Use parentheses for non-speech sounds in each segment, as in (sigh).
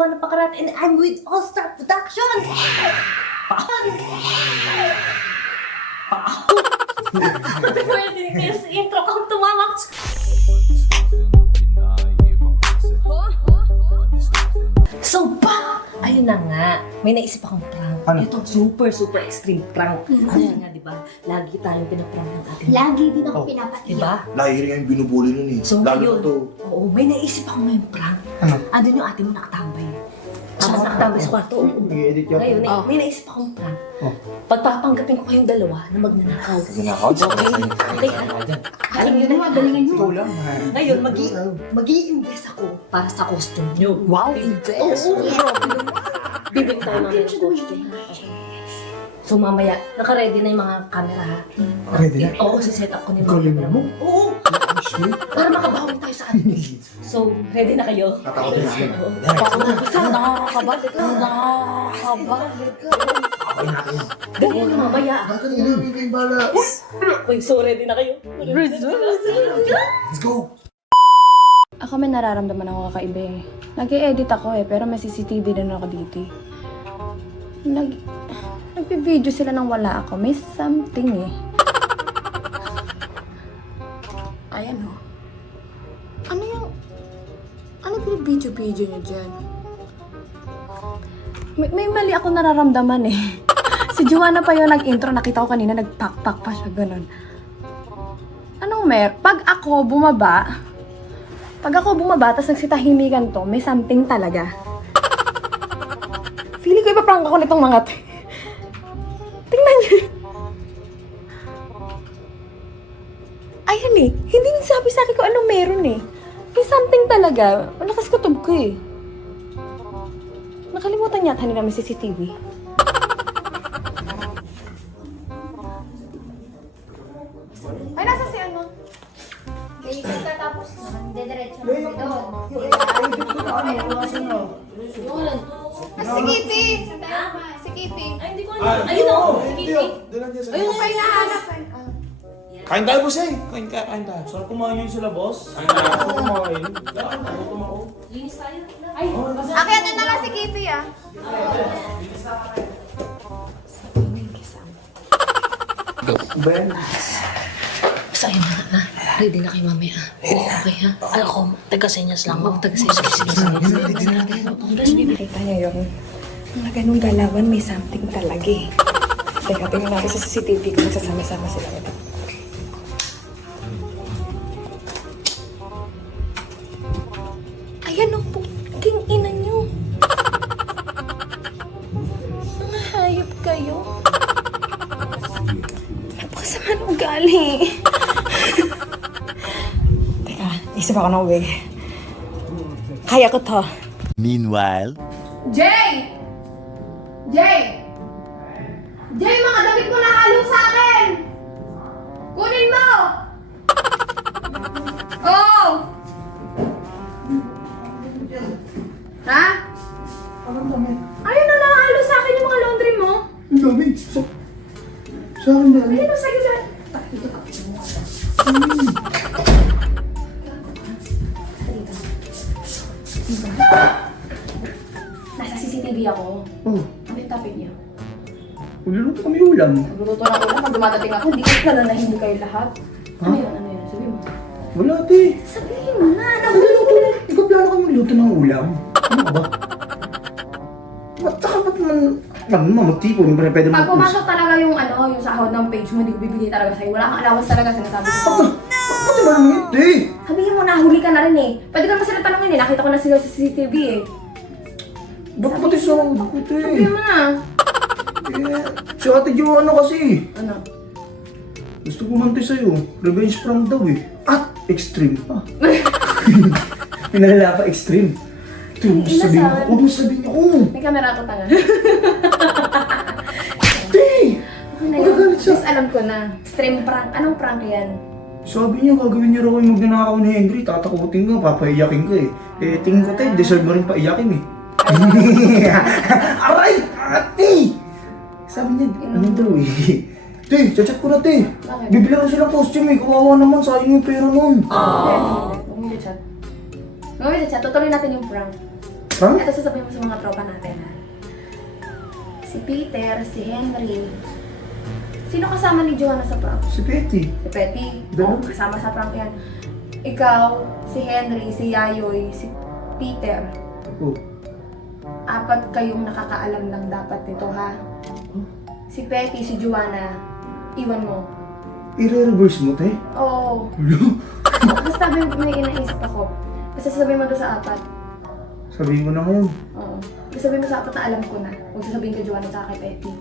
Joanna Pacarat and I'm with All Star Production! Pwede kayo sa intro kang tumawag. So, pa! Ayun na nga. May naisip akong prank. Ano? Ito, super, super extreme prank. Kaya nga, di ba? Lagi tayong pinaprank ng ating Lagi din ako Oh. pinapatiyak. Di ba? Lagi rin yung binubuli nun eh. So, Lalo ngayon, na to. oo, may naisip ako ngayong prank. Ano? Andun yung ate mo nakatambay. Tapos nakatambay sa kwarto. Oo. Nag-edit yan. Ngayon, eh, may naisip akong prank. Oh. Pagpapanggapin ko kayong dalawa na magnanakaw. Ginakaw? Okay. Alam niyo na, galingan nyo. Ikaw lang. ha? Ngayon, magi mag invest ako para sa costume niyo. Wow, Oo, invest. oo, naman. Bibili tayo mamaya ng costume. So mamaya, naka-ready na yung mga camera ha. Ready na? Oo, siset up ko na yung mga Galing camera mo. Oo, para makabawi tayo sa atin. So, ready na kayo? Tatakotin natin. Oo. Basta nakakaba. Nakakaba. Natin. Dali na mamaya. Bakit yun? Hindi kayo bala. Uy, so ready na kayo? Let's go! Ako may nararamdaman ako kakaiba eh. Nag-e-edit ako eh, pero may CCTV din ako dito eh. Nag... Nagpi-video sila nang wala ako. May something eh. Ayan oh. Ano yung... Ano pinag-video-video niyo dyan? May, may mali ako nararamdaman eh. (laughs) si Joanna pa yung nag-intro. Nakita ko kanina, nag-pack-pack pa siya, ganun. Anong mer? Pag ako bumaba, pag ako bumaba, tapos nagsitahimikan to, may something talaga. (laughs) Feeling ko ipaprank ako nitong mga to. (laughs) Tingnan niyo. Eh. Hindi nagsabi sa akin kung anong meron eh. May something talaga. Malakas kutob ko eh. Nakalimutan niya kanina may CCTV. Ay, nasa si ano? Kaya pagkatapos naman, dediretso na doon. Ah, si Kitty! Si Kitty. Ay, hindi ko alam. Ayun o. Sige, sige. Ayun, kayo nahanap eh. Kain tayo, boss eh. Kain ka, kain tayo. Saan kumain sila, boss? Ay, ako kumain. Nagutom ako. Linis tayo. Ay, Akyat na lang si Kitty ah. Ben. Basta ayun na nga. Ready na kayo mamaya. Oo, okay ha? Ay, ako, taga-senyas lang. Ako, taga-senyas. Sige, sige. Nakita niyo yun? Mga ganung galawan, may something talaga eh. Teka, tingnan natin sa CCTV kung nagsasama-sama sila Teka, isip ako ng. Kaya ko to. Meanwhile! Jay! Jay, ulam. Nagluluto na ulam. Pag dumadating ako, hindi ko nananahimik kayo lahat. Ano yun? Ano yun? Sabihin mo. Wala, te. Sabihin mo na. Nagluluto na. Ikaw plano kami magluto ng ulam. Ano ka ba? Ba't saka ba't naman... Ano naman, magtipon. Hindi pwede Pag mag- pumasok talaga yung ano, yung sahod ng page mo, hindi ko bibigay talaga sa'yo. Wala kang allowance talaga sinasabi ko. Ba't ba naman yun, te? Sabihin mo na, huli ka na rin eh. Pwede ko naman sila tanongin eh. Nakita ko na sila sa CCTV eh. Ba't pati sa ako, te? Sabihin mo na. Eh, si ate Joanna kasi. Ano? Gusto ko mante sa'yo. Revenge from daw eh. At extreme pa. (laughs) Pinalala pa extreme. Ito, huwag mo sabihin ako. Huwag mo sabihin ako. May camera ako tanga. (laughs) Te! Ano Magagalit siya. Yes, alam ko na. Stream prank. Anong prank yan? Sabi niya, gagawin niya raw yung magnanakaw ni Henry. Tatakutin ka, papaiyakin ka eh. Eh, tingin ko tayo, deserve mo rin paiyakin eh. (laughs) Aray! Ate! Sabi niya, ano daw eh. (laughs) Te, chat ko na te. Bakit? Bibili ko silang costume eh. Kawawa naman, sayang yung pera nun. Huwag mo i-chat. Huwag mo i-chat. Tutuloy natin yung prank. Ha? Ito sasabihin mo sa mga tropa natin ha. Si Peter, si Henry. Sino kasama ni Joanna sa prank? Si Betty. Si Petty. Dalawa. Oo, kasama sa prank yan. Ikaw, si Henry, si Yayoy, si Peter. Oh. Apat kayong nakakaalam lang dapat nito ha. Si Petty, si Joanna, iwan mo. I-reverse mo, te? Oo. Basta sabi may inaisip ako. Basta sasabihin mo doon sa apat. Sabihin ko na ngayon. Oo. Basta sabihin mo sa apat na alam ko na. Huwag sasabihin kay Joanna at kay Petty.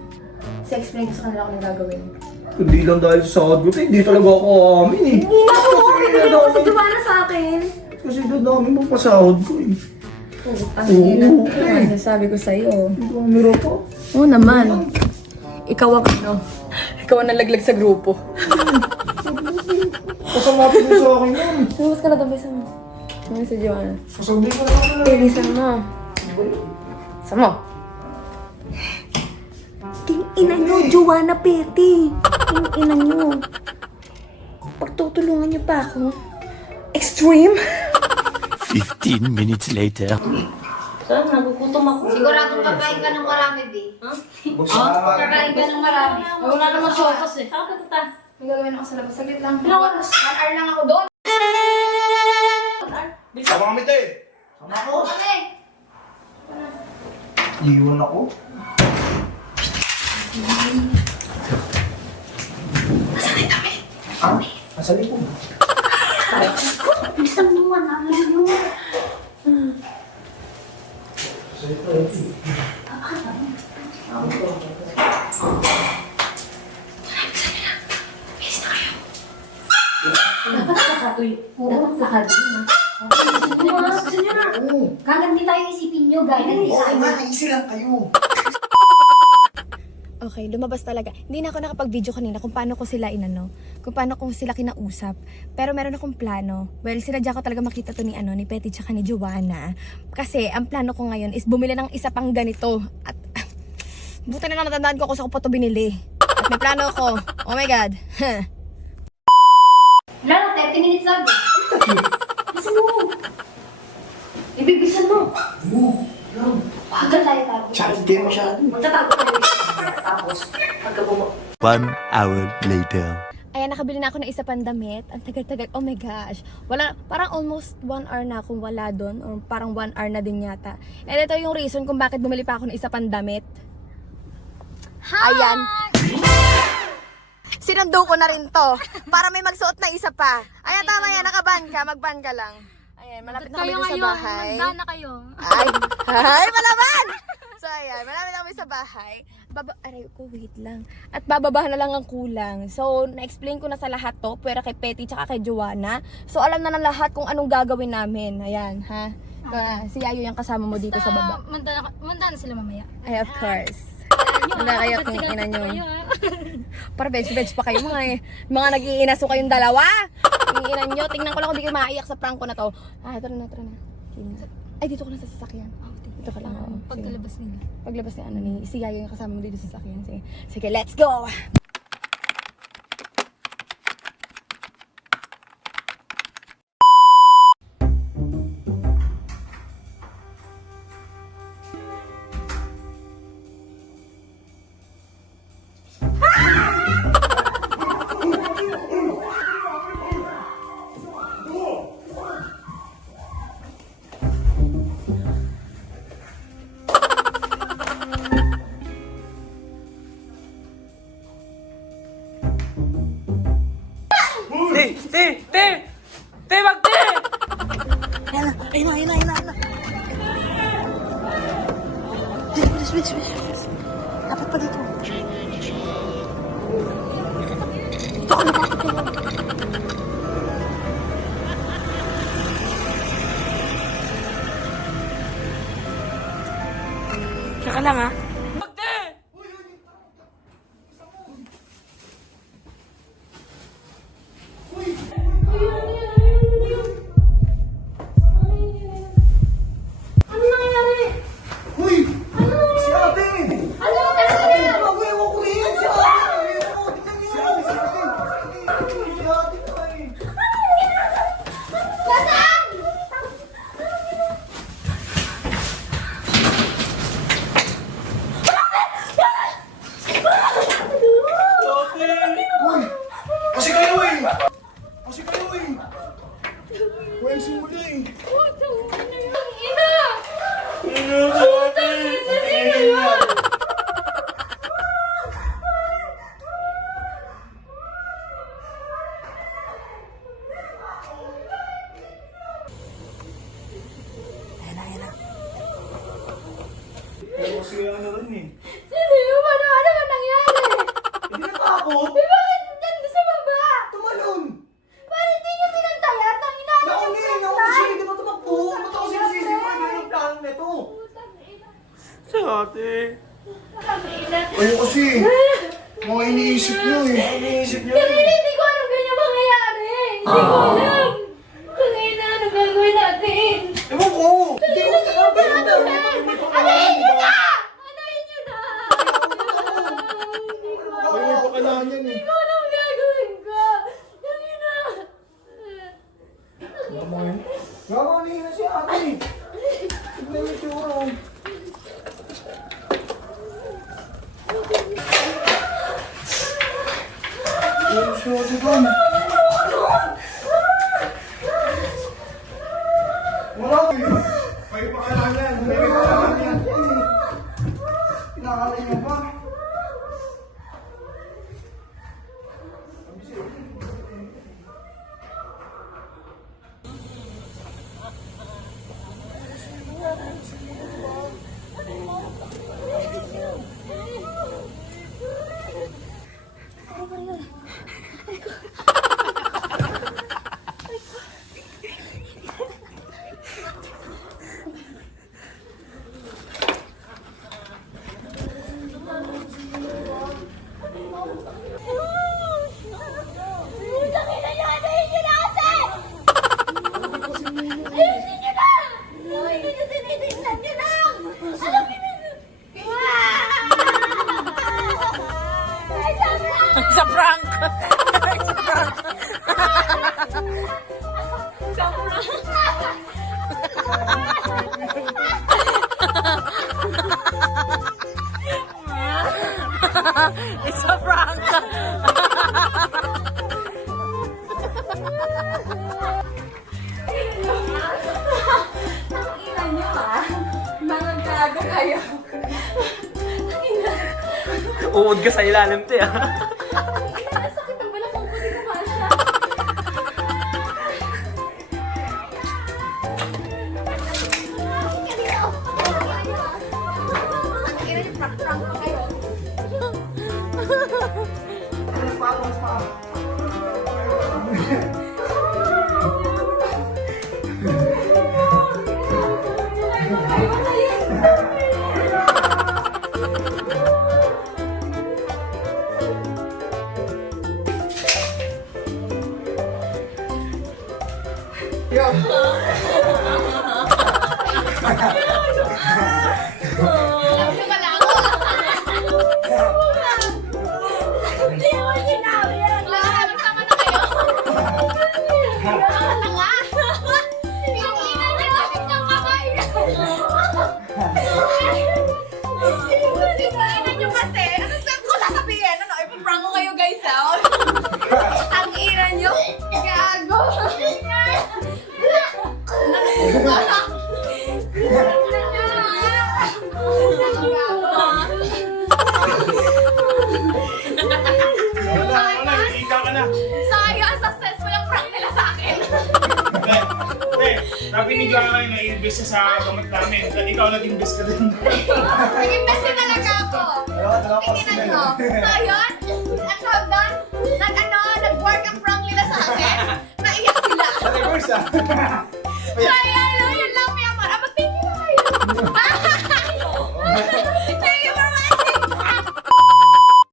Kasi explain ko sa kanila kung anong gagawin. Hindi lang dahil sa sahod ko, te. Hindi talaga ako amin eh. Hindi na ako! Kasi Hindi ko si dami- Joanna sa akin! Kasi dami mong pasahod ko eh. Putang Oo, ina. okay. Ano sabi ko sa'yo? Hindi ko amira pa. Oo naman. Ikaw ang ano? Ikaw ang nalaglag sa grupo. Pasamapin mo sa akin yan. Lumabas ka na doon, bisa mo. Ano si Joanna? Sasabihin ko na. Eh, bisa mo. Bisa mo. King ina nyo, Joanna Petty. King ina nyo. Pagtutulungan niyo pa ako. Extreme? 15 minutes later. Saan? Nagugutom ako. Siguradong kakain ka ng marami, B. Kakain ka ng marami. Wala naman sopas eh. Saan ka tata? May gagawin ako sa labas. Saglit lang. One hour lang ako doon. Sama kami, te. Kami! Iwan ako. Ah, nasa likod. Bilisan mo, namin mo. Dapat lakatoy. Dapat. Gusto nyo na, gusto nyo na. Gaganti tayo isipin nyo, guys. easy lang kayo. Okay, lumabas talaga. Hindi na ako nakapag-video kanina kung paano ko sila inano, kung paano ko sila kinausap. Pero meron akong plano. Well, sinadya ko talaga makita to ni ano, ni Petty tsaka ni Joanna. Kasi ang plano ko ngayon is bumili ng isa pang ganito. At (laughs) buti na lang natandaan ko kung saan ko pa to binili. At may plano ako. Oh my God. Wala na, 30 minutes lang. Bilisan mo. Ibibisan mo. Bagal tayo tayo. Charles, di masyado. Magtatago tayo. Tapos, pagka bumo. One hour later. Ayan, nakabili na ako ng isa pang damit. Ang tagal-tagal. Oh my gosh. Wala, parang almost one hour na akong wala doon. Or parang one hour na din yata. And ito yung reason kung bakit bumili pa ako ng isa pang damit. Ayan. Sinundo ko na rin to. Para may magsuot na isa pa. Ayan, tama yan. Nakaban ka. Magban ka lang. Ayan, malapit na kami doon sa bahay. na kayo. Ay, (laughs) ay, malaman! Ayan, malapit na kami sa bahay. Baba, aray ko, wait lang. At bababa na lang ang kulang. So, na-explain ko na sa lahat to, pwera kay Petty tsaka kay Joanna. So, alam na ng lahat kung anong gagawin namin. Ayan, ha? So, ah, si Yayo yung kasama mo dito sa baba. Manda, manda na sila mamaya. Ay, of course. Wala kayo kung ina nyo. (laughs) Para bench-bench pa kayo mga mga nag-iinaso kayong dalawa. Yung ina nyo, tingnan ko lang kung di kayo maiyak sa prank ko na to. Ah, tara na, tara na. Ay, dito ko na sa sasakyan. Dito ka lang. oo. Sige. Pagkalabas nila. Paglabas ni ano ni si Yayo yung kasama mo dito sa sasakyan. Sige. Sige, let's go! Sa ate. Ayun kasi. Mga iniisip niyo eh. Iniisip niyo Hindi, hindi ko alam ganyan mangyayari. Hindi ko alam. Kung na, ano gagawin natin? Ewan ko. Hindi ko kasi alam pero hindi ako Anayin nyo na! Anayin nyo na! Hindi ko Ay, may pakalaan yan eh. Hindi ko alam gagawin ko. Hindi na. Gagawin na si ate. Tignan yung tsura. oh. Ano siya doon? Wala Uod ka sa ilalim, te ah. (laughs) napinig ka nga na invest sa gamot namin. Ikaw nag-invest ka din. Nag-invest na talaga ako. Tinginan mo. So yun, ang tawag doon, nag ano, nag-work ang prank nila sa akin. Naiyak sila. Reverse ah. So yun,